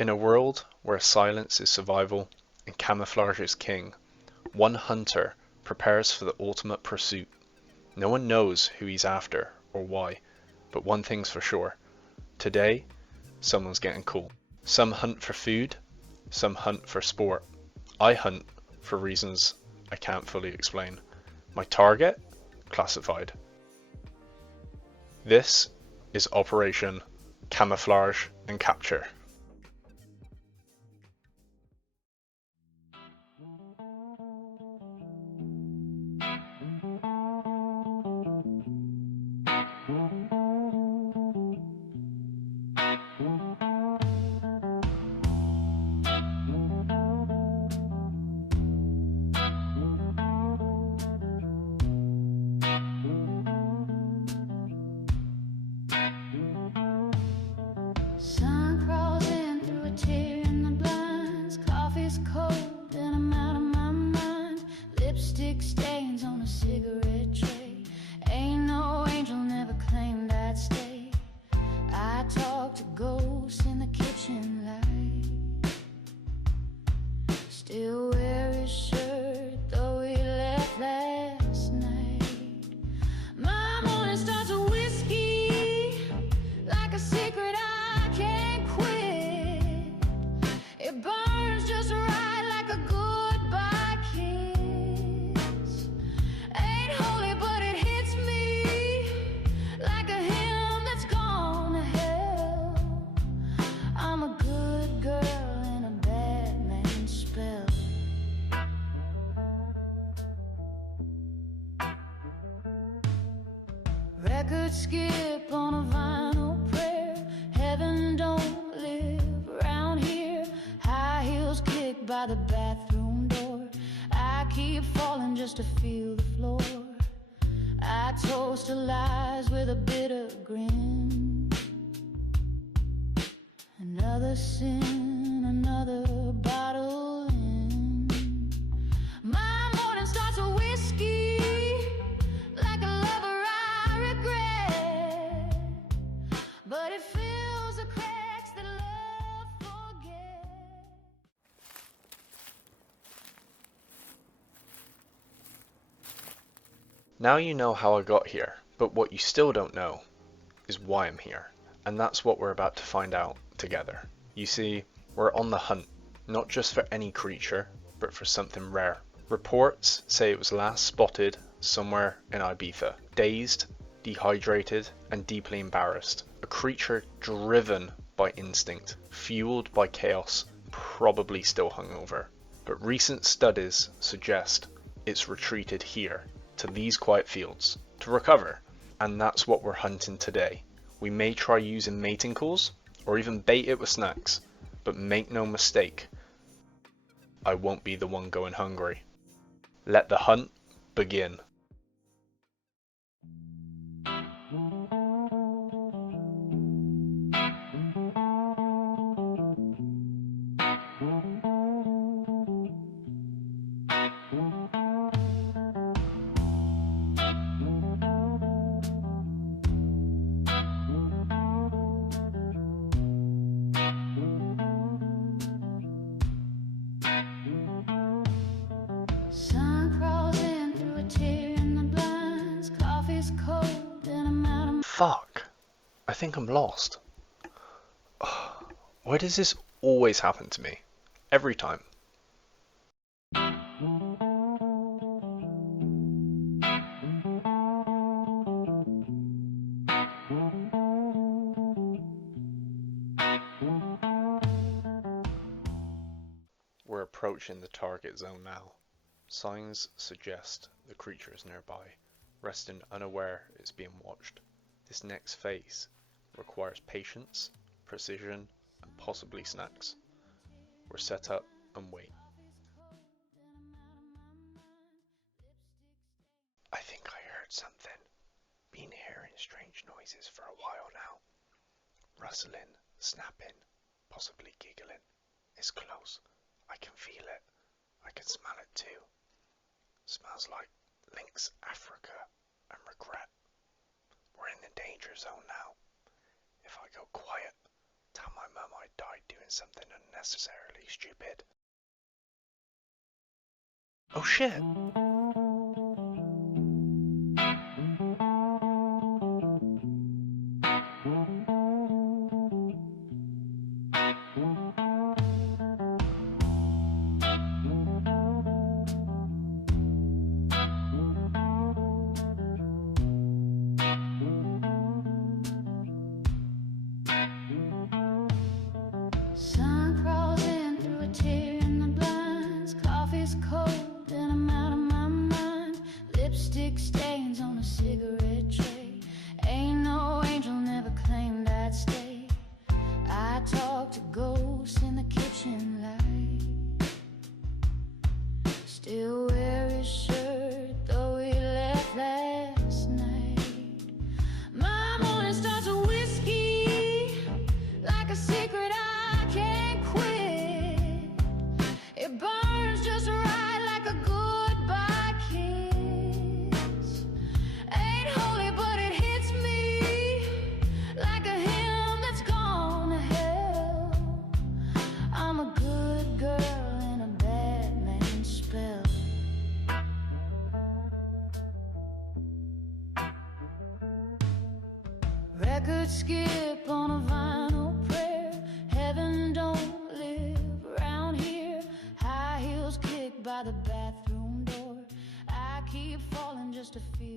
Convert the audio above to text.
In a world where silence is survival and camouflage is king, one hunter prepares for the ultimate pursuit. No one knows who he's after or why, but one thing's for sure. Today, someone's getting cool. Some hunt for food, some hunt for sport. I hunt for reasons I can't fully explain. My target? Classified. This is Operation Camouflage and Capture. Sun crawls in through a tear in the blinds. Coffee's cold and I'm out of my mind. Lipstick stains on a cigarette tray. Ain't no angel, never claimed I'd stay. I talk to ghosts in the kitchen light. Still wear his shirt, though he left last night. My morning starts with whiskey, like a secret I can't quit. It burns just right like a goodbye kiss. Ain't holy, but it hits me like a hymn that's gone to hell. I'm a good girl in a bad man's spell. Record skip on a vinyl prayer. Heaven don't live around here. High heels kicked by the bathroom door. I keep falling just to feel the floor. I toast to lies with a bitter grin. Another sin, another bottle in. My morning starts with whiskey, like a lover I regret. But it fills the cracks that love forgets. Now you know how I got here, but what you still don't know is why I'm here. And that's what we're about to find out together. You see, we're on the hunt, not just for any creature, but for something rare. Reports say it was last spotted somewhere in Ibiza. Dazed, dehydrated, and deeply embarrassed. A creature driven by instinct, fueled by chaos, probably still hungover. But recent studies suggest it's retreated here, to these quiet fields, to recover. And that's what we're hunting today. We may try using mating calls, or even bait it with snacks, but make no mistake, I won't be the one going hungry. Let the hunt begin. Sun crawls in through a tear in the blinds. Coffee's cold and I'm out of. Fuck. I think I'm lost. Why does this always happen to me? Every time. We're approaching the target zone now. Signs suggest the creature is nearby, resting unaware it's being watched. This next phase requires patience, precision, and possibly snacks. We're set up and wait. I think I heard something. Been hearing strange noises for a while now. Rustling, snapping, possibly giggling. It's close. I can feel it. I can smell it too. Smells like Lynx Africa and regret. We're in the danger zone now. If I go quiet, tell my mum I died doing is something unnecessarily stupid. Oh shit! Sun crawls in through a tear in the blinds. Coffee's cold and I'm out of my mind. Lipstick stains on a cigarette tray. Ain't no angel, never claimed I'd stay. I talk to ghosts in the kitchen light. Still wear his shirt, though he left last night. My morning starts with whiskey, like a secret I can't quit. It burns just right like a goodbye kiss. Ain't holy, but it hits me like a hymn that's gone to hell. I'm a good girl in a bad man's spell. Record skip on a vinyl prayer. Heaven don't live around here. High heels kicked by the bathroom door. I keep falling just to feel